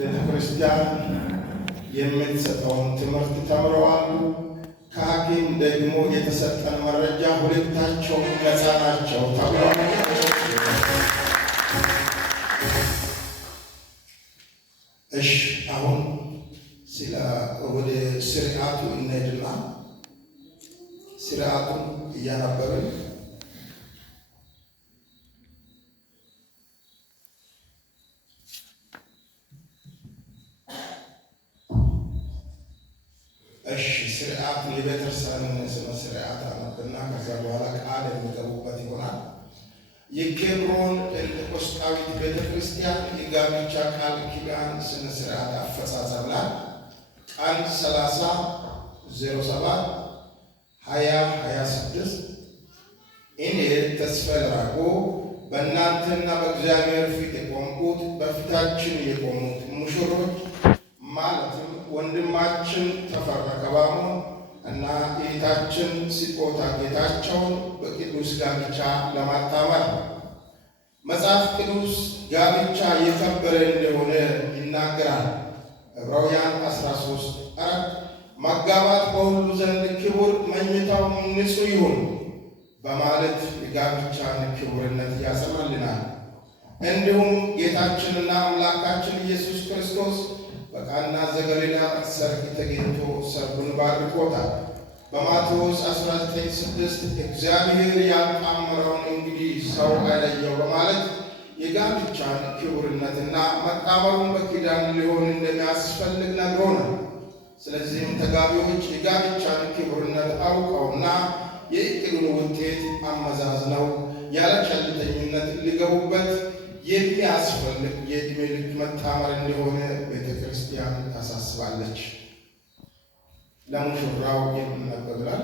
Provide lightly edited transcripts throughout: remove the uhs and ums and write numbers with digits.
ቤተክርስቲያን የምትሰጠውን ትምህርት ተምረዋል። ከሐኪም ደግሞ የተሰጠን መረጃ ሁለታቸው ነፃ ናቸው ተብሏል። እሺ አሁን ወደ ስርዓቱ እንሄድና ስርዓቱን እያነበብን ስርዓት የቤተክርስቲያንን ስነ ስርዓት አነብና ከዛ በኋላ ቃል የሚገቡበት ይሆናል። የኬብሮን ጴንጤቆስጣዊት ቤተክርስቲያን የጋብቻ ቃል ኪዳን ስነ ስርዓት አፈጻጸም ላይ ቀን 30/07/2026 እኔ ተስፋዬ ላቆ በእናንተና በእግዚአብሔር ፊት የቆምኩት በፊታችን የቆሙት ሙሽሮች ማለትም ወንድማችን ተፈራ ከባሞ እና እህታችን ስጦታ ጌታቸውን በቅዱስ ጋብቻ ለማጣመር መጽሐፍ ቅዱስ ጋብቻ የከበረ እንደሆነ ይናገራል። ዕብራውያን 13:4 ማጋባት በሁሉ ዘንድ ክቡር፣ መኝታው ንጹሕ ይሁን በማለት የጋብቻን ክቡርነት ያሰማልናል። እንዲሁም ጌታችንና አምላካችን ኢየሱስ ክርስቶስ በቃና ዘገሊላ ሰርግ ተገኝቶ ሰርጉን ባርኮታል። በማቴዎስ 19:6 እግዚአብሔር ያጣመረውን እንግዲህ ሰው አይለየው በማለት የጋብቻን ክቡርነትና መጣመሩን በኪዳን ሊሆን እንደሚያስፈልግ ነግሮናል። ስለዚህም ተጋቢዎች የጋብቻን ክቡርነት አውቀውና የእቅዱን ውጤት አመዛዝነው ያለ ቸልተኝነት ሊገቡበት የሚያስፈልግ የዕድሜ ልክ መጣመር እንደሆነ ቤተ ክርስቲያን ታሳስባለች። ለሙሽራው የምንነበብላል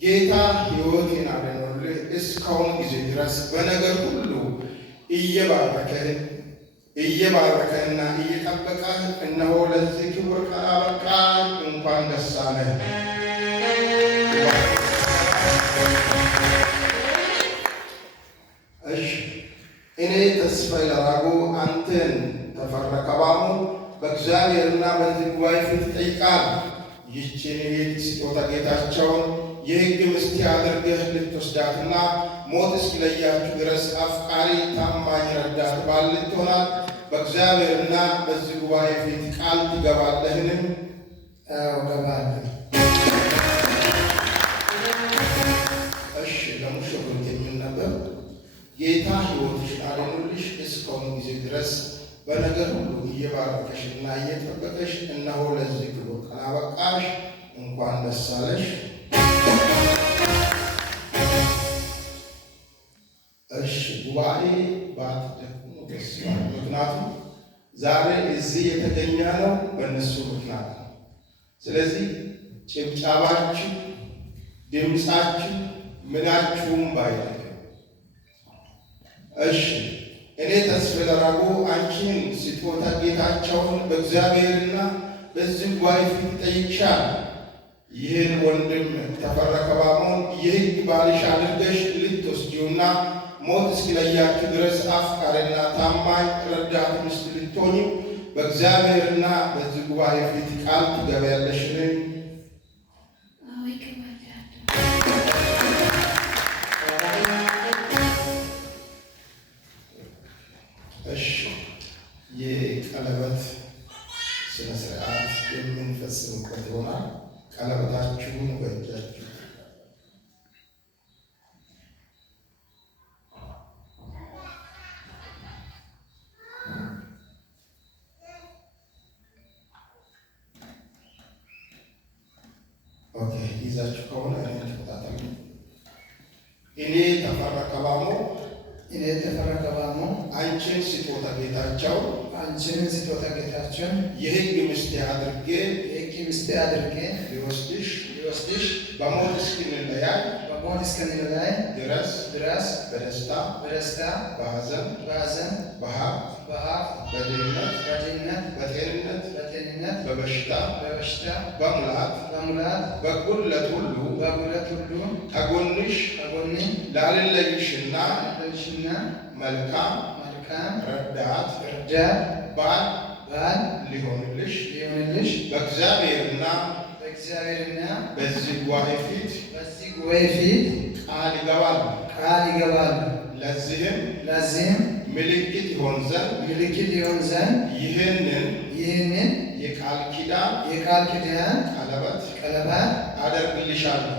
ጌታ ሕይወቴን አድኖልህ እስካሁን ጊዜ ድረስ በነገር ሁሉ እየባረከና እየጠበቀህ እነሆ ለዚህ ክቡር ቀን አበቃህ። እንኳን ደስ አለህ። እሺ እኔ ተስፋዬ ላቆ አንተን ተፈራ ከባሞ በእግዚአብሔርና በዚህ ጉባኤ ፊት እጠይቃለሁ። ይህችን የሕግ ስጦታ ጌታቸውን የሕግ ሚስት አድርገህ ልትወስዳትና ሞት እስኪለያችሁ ድረስ አፍቃሪ፣ ታማኝ ረዳት ባል ልትሆናት በእግዚአብሔርና በዚህ ጉባኤ ፊት ቃል ትገባለህን? እገባለሁ። እሺ ለሙሽሮች የሚነበብ ጌታ ሕይወትሽን አድኖልሽ እስካሁን ጊዜ ድረስ በነገር ሁሉ እየባረከሽና እየጠበቀሽ እነሆ ለዚህ ክቡር ቀን አበቃሽ። እንኳን ደስ አለሽ። እሺ ጉባኤ ባትደክሙ ደስ ይላል። ምክንያቱም ዛሬ እዚህ የተገኘ ነው በእነሱ ምክንያት ነው። ስለዚህ ጭብጨባችሁ፣ ድምፃችሁ፣ ምናችሁም ባይደግ እሺ እኔ ተስፋዬ ላቆ አንቺን ስጦታ ጌታቸውን በእግዚአብሔርና በዚህ ጉባኤ ፊት ጠይቅሻለሁ። ይህን ወንድም ተፈራ ከባሞን የሕግ ባልሽ አድርገሽ ልትወስጂውና ሞት እስኪለያችሁ ድረስ አፍቃሪና ታማኝ ረዳት ሚስት ልትሆኚው በእግዚአብሔርና በዚህ ጉባኤ ፊት ቃል ትገቢያለሽን? እሺ የቀለበት ስነ ስርዓት የምንፈጽምበት ይሆናል። ቀለበታችሁን በእጃችሁ ይዛችሁ ከሆነ እኔ ተከታተሉ። እኔ ተፈራ ከባሞ አንቺን ስጦታ ጌታቸውን የሕግ ሚስት አድርጌ ሊወስድሽ በሞት እስክንለያይ ድረስ በደስታ በሐዘን በሀብት በድህነት በጤንነት በበሽታ በሙላት በጉድለት ሁሉ ከጎንሽ ላልለይሽና መልካም ረዳት ባል ባል ሊሆንልሽ በእግዚአብሔርና በዚህ ጉባኤ ፊት ቃል ይገባል። ለዚህም ምልክት ይሆን ዘንድ ይህንን የቃል ኪዳን ቀለበት አደርግልሻለሁ።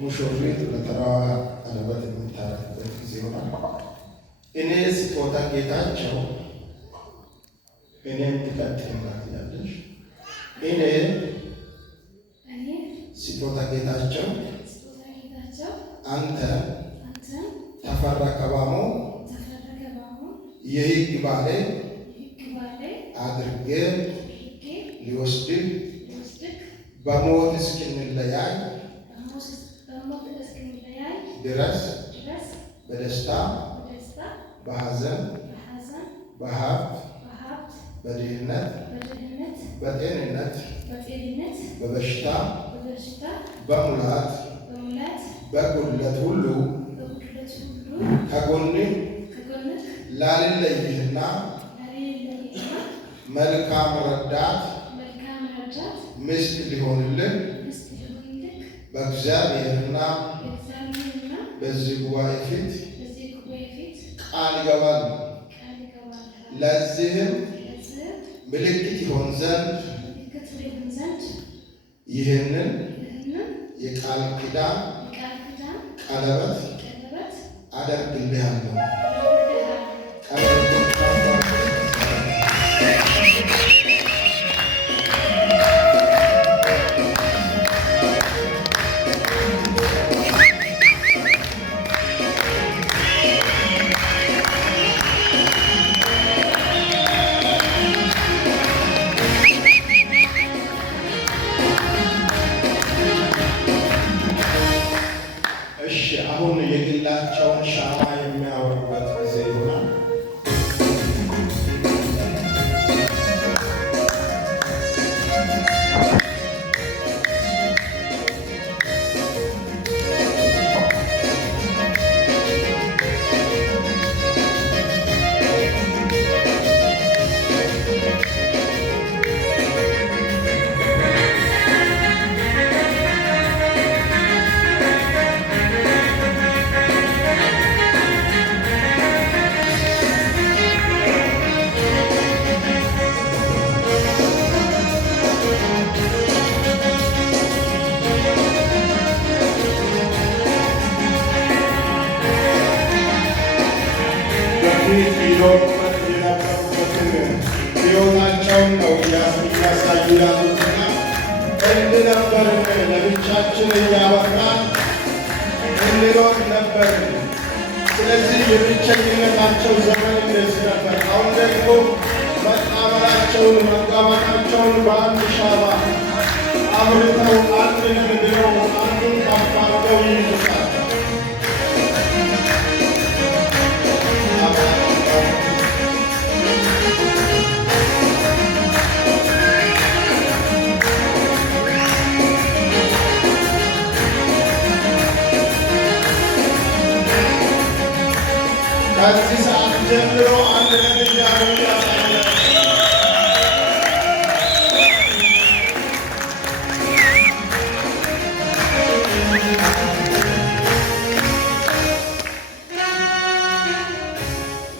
ሙሽሪት ለተራዋ ቀለበት የምታረግበት ጊዜ ይሆናል። እኔ ስጦታ ጌታቸው እኔም ትቀጥይላት ያለሽ እኔ ስጦታ ጌታቸው አንተ ተፈራ ከባሞ የሕግ ባሌ አድርጌ ሊወስድህ በሞት እስክንለያይ ድረስ በደስታ በሐዘን በሀብት በድህነት በጤንነት በበሽታ በሙላት በጉድለት ሁሉ ከጎንህ ላልለይህና መልካም ረዳት ሚስት ሊሆንልህ በእግዚአብሔርና በዚህ ጉባኤ ፊት ቃል ይገባል። ለዚህም ምልክት ይሆን ዘንድ ይህንን የቃል ኪዳን ቀለበት አደርግልሃለሁ። አሁን የግላቸውን ሻማ የሚያወሩበት ጊዜ ይሆናል። ይኖሩበት የነበሩበትን ሕይወታቸውን ነው እያሳዩ ያሉትና እንድ ነበርን ለብቻችን እያወራን እንኖር ነበር። ስለዚህ የብቸኝነታቸው ዘመን እንደዚህ ነበር። አሁን ደግሞ መጣመራቸውን መጋባታቸውን በአንድ ሻማ አብርተው አንድን ብለው አንዱን ካፋርገው ይይዙታል። ከዚህ ሰዓት ጀምሮ አንድ ነገር ያሳያል።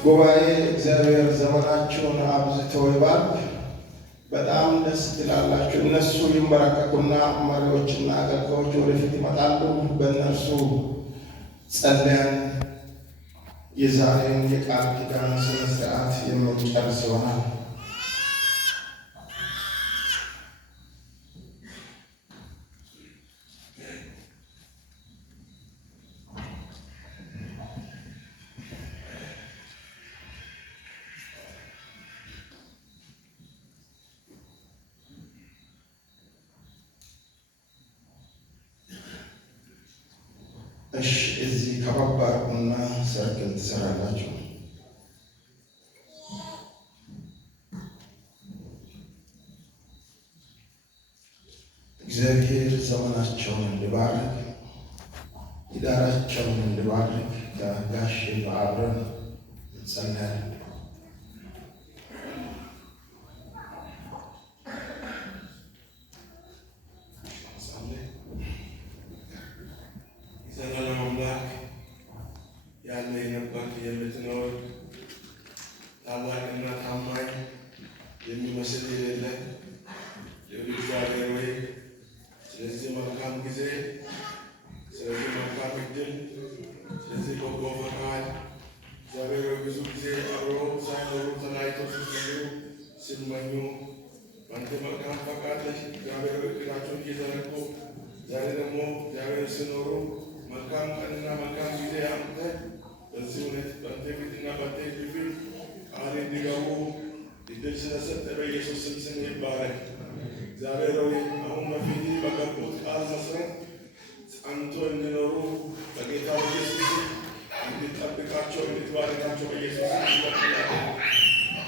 ጉባኤ እግዚአብሔር ዘመናችሁን አብዝቶ ይባርክ። በጣም ደስ ትላላችሁ። እነሱ ይንበረከኩና መሪዎችና አገልጋዮች ወደፊት ይመጣሉ። በእነርሱ ጸልያን የዛሬን የቃል ኪዳን ስነ ስርዓት የምንጨርስ ይሆናል። እሺ እዚህ ከባባርኩና ሰርክል ትሰራላችሁ። እግዚአብሔር ዘመናቸውን እንዲባርክ ትዳራቸውን እንዲባርክ ጋሼ አብረን እንጸልያለን። ዘላለም አምላክ ያለ የነበርክ የምትኖር ታላቅና ታማኝ የሚመስል የሌለ እግዚአብሔር ሆይ ስለዚህ መልካም ጊዜ፣ ስለዚህ መልካም እድል፣ ስለዚህ በጎ ፈቃድ እግዚአብሔር ሆይ ብዙ ጊዜ አብሮ ሳይኖሩ ተለያይተው ሲኖሩ ሲመኙ በአንተ መልካም ፈቃድ እግዚአብሔር ሆይ እቅዳቸውን እየዘረጉ ዛሬ ደግሞ እግዚአብሔር ሲኖሩ መልካም ቀንና መልካም ጊዜ አምጥተህ በዚህ እውነት በአንተ ፊትና በአንተ ፊት ቃል እንዲገቡ እድል ስለሰጠ በኢየሱስ ስም ይባረክ። እግዚአብሔር ሆይ አሁን በፊት በገቡት ቃል መሰረት ጸንቶ እንዲኖሩ በጌታ በኢየሱስ ስም እንድትጠብቃቸው እንድትባርካቸው በኢየሱስ ስም ይባረክ።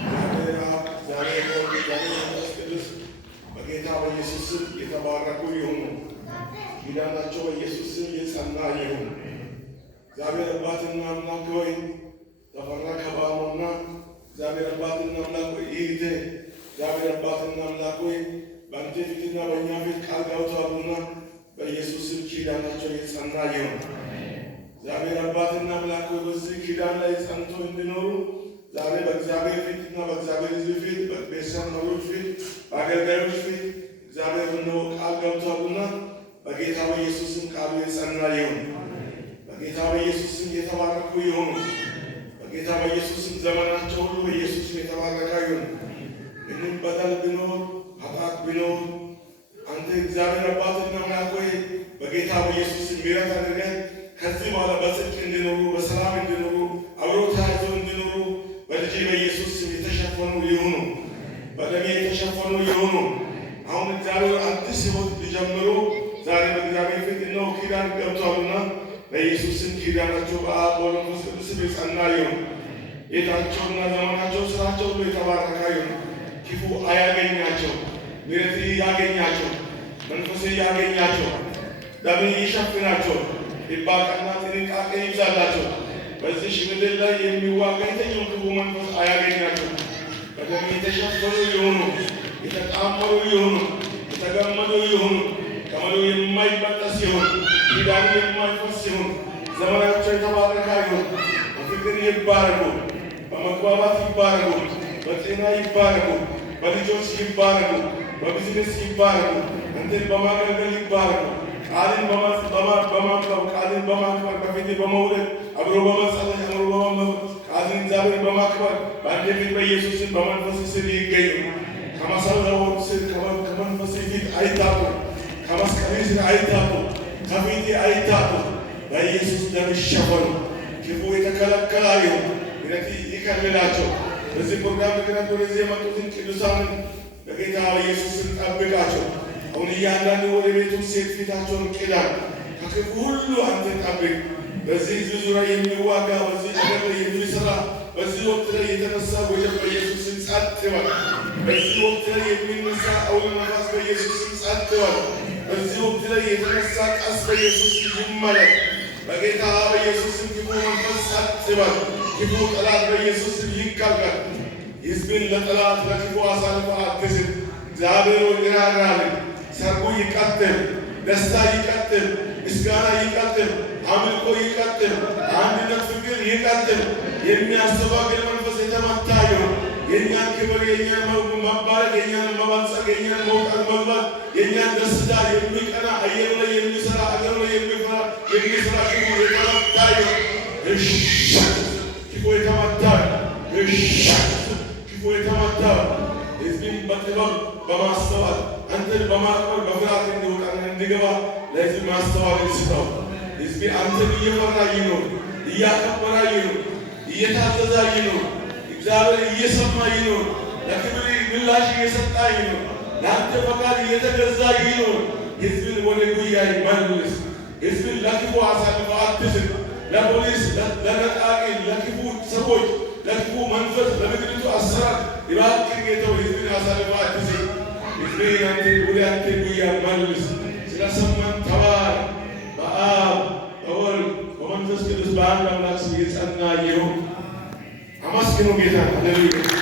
እግዚአብሔር አብ፣ እግዚአብሔር ወልድ፣ እግዚአብሔር መንፈስ ቅዱስ በጌታ በኢየሱስ ስም የተባረኩ ይሁኑ። ኪዳናቸው በኢየሱስ ስም የጸና ይሁን። እግዚአብሔር አባትና አምላክ ሆይ ተፈራ ከባሞና እግዚአብሔር አባትና አምላክ ሆይ ይህቴ እግዚአብሔር አባትና አምላክ ሆይ በአንተ ፊትና በእኛ ፊት ቃል ገብተዋልና በኢየሱስ ስም ኪዳናቸው የጸና ይሁን። እግዚአብሔር አባትና አምላክ ሆይ በዚህ ኪዳን ላይ ጸንቶ እንዲኖሩ ዛሬ በእግዚአብሔር ፊትና በእግዚአብሔር ሕዝብ ፊት በቤተሰብ መሪዎች ፊት በአገልጋዮች ፊት እግዚአብሔር ነው ቃል ገብተዋልና በጌታ በኢየሱስ ስም ቃሉ የጸና ይሁን። በጌታ በኢየሱስ ስም የተባረኩ ይሁኑ። በጌታ በኢየሱስ ስም ዘመናቸው ሁሉ በኢየሱስ ስም የተባረከ ይሁን። ምንም በደል ቢኖር ኃጢአት ቢኖር አንተ እግዚአብሔር አባትና አምላክ ሆይ በጌታ በኢየሱስ ስም ምሕረት አድርገን ከዚህ በኋላ በጽድቅ እንዲኖሩ በሰላም እንዲኖሩ አብሮ ተያይዘው እንዲኖሩ በልጅ በኢየሱስ ስም የተሸፈኑ ይሁኑ። በደሜ የተሸፈኑ ይሁኑ። አሁን እግዚአብሔር አዲስ ሕይወት ሊጀምሩ ዛሬ በእግዚአብሔር ፊት እነሆ ኪዳን ገብተዋልና በኢየሱስ ስም ኪዳናቸው በአብ በወልድ በመንፈስ ቅዱስ ስም የጸና ይሁን። ቤታቸውና ዘመናቸው ስራቸው ሁሉ የተባረከ ይሁን። ክፉ አያገኛቸው፣ ምሕረት ያገኛቸው፣ መንፈስ ያገኛቸው፣ ደም ይሸፍናቸው፣ ጥበቃና ጥንቃቄ ይብዛላቸው። በዚህ ምድር ላይ የሚዋጋ የትኛውም ክፉ መንፈስ አያገኛቸው። በደም የተሸፈኑ ይሁኑ፣ የተጣመሩ ይሁኑ፣ የተገመዱ ይሁኑ። ከመዶ የማይበጠስ ይሁን፣ ኪዳኑ የማይፈርስ ይሁን። ዘመናቸው የተባረከ ይሁን። በፍቅር ይባረኩ፣ በመግባባት ይባረኩ፣ በጤና ይባረኩ፣ በልጆች ይባረኩ፣ በቢዝነስ ይባረኩ፣ አንተን በማገልገል ይባረኩ። ቃልን በማክበር ቃልን በማክበር በፊት በመውደድ አብሮ በመጸለይ አብሮ በመመጽ ቃልን እግዚአብሔር በማክበር በአንተ ፊት በኢየሱስን በመንፈስ ስር ይገኙ። ከመሰረው ስር ከመንፈስ ፊት አይታጡ፣ ከመስቀል ስር አይታጡ፣ ከፊት አይታጡ። በኢየሱስ ደም ይሸፈኑ። ክፉ የተከለከለ ይሁን፣ ምሕረት ይከልላቸው። በዚህ ፕሮግራም ምክንያት ወደዚህ የመጡትን ቅዱሳንን በጌታ በኢየሱስ ስም ጠብቃቸው። አሁን እያንዳንዱ ወደ ቤቱ ሴት ፊታቸውን ቅዳል። ከክፉ ሁሉ አንተ ጠብቅ። በዚህ ሕዝብ ዙሪያ የሚዋጋ በዚህ ነገር ላይ የሚሰራ በዚህ ወቅት ላይ የተነሳ ወጀብ በኢየሱስ ስም ጸጥ ይበል። በዚህ ወቅት ላይ የሚነሳ አውሎ ነፋስ በኢየሱስ ስም ጸጥ ይበል። በዚህ ወቅት ላይ የተነሳ ቀስ በኢየሱስ ስም ይመለስ። በጌታ በኢየሱስ ስም ክፉ መንፈስ ጸጥ ይበል። ክፉ ጠላት በኢየሱስ ስም ይከልከል። ሕዝብን ለጠላት ለክፉ አሳልፈህ አትስጥ። እግዚአብሔር ይራራልን። ሰርጉ ይቀጥል፣ ደስታ ይቀጥል፣ ምስጋና ይቀጥል፣ አምልኮ ይቀጥል፣ አንድነት ፍቅር ይቀጥል። የሚያስተባግል መንፈስ የተመታ ይሁን። የእኛን ክብር፣ የእኛን መባረክ፣ የእኛን መባጸቅ፣ የእኛን መውጣት መግባት፣ የእኛን ደስታ የሚቀና አየሩ ላይ የሚሰራ አገሩ ላይ የሚሰራ ክፉ የተመታ ይሁን። ክፉ የተመታ ክፉ የተመታ ሕዝብን በጥበብ በማስተዋል አንተን በማክበር በፍርሃት እንዲወጣና እንዲገባ ለሕዝብ ማስተዋል ስጠው። ሕዝብ አንተን እየፈራ ይኑር፣ እያከበረ ይኑር፣ እየታዘዘ ይኑር፣ እግዚአብሔር እየሰማ ይኑር፣ ለክብር ምላሽ እየሰጣ ይኑር፣ ለአንተ ፈቃድ እየተገዛ ይኑር። ሕዝብን ወደ ጉያ ይመልስ። ሕዝብን ለክፉ አሳልፈህ አትስጥ። ለፖሊስ፣ ለነጣቂ፣ ለክፉ ሰዎች፣ ለክፉ መንፈስ፣ ለምድሪቱ አሰራር እባክህ ጌታ ሆይ ሕዝብን አሳልፈህ አትስጥ። ሕዝብህን አንተ ወደ አንተ ጉያ መልስ። ስለሰማን ተባረክ። በአብ በወልድ በመንፈስ ቅዱስ በአንድ አምላክ ስም የጸና ይሁን። አመስግኑ ጌታ። ሃሌሉያ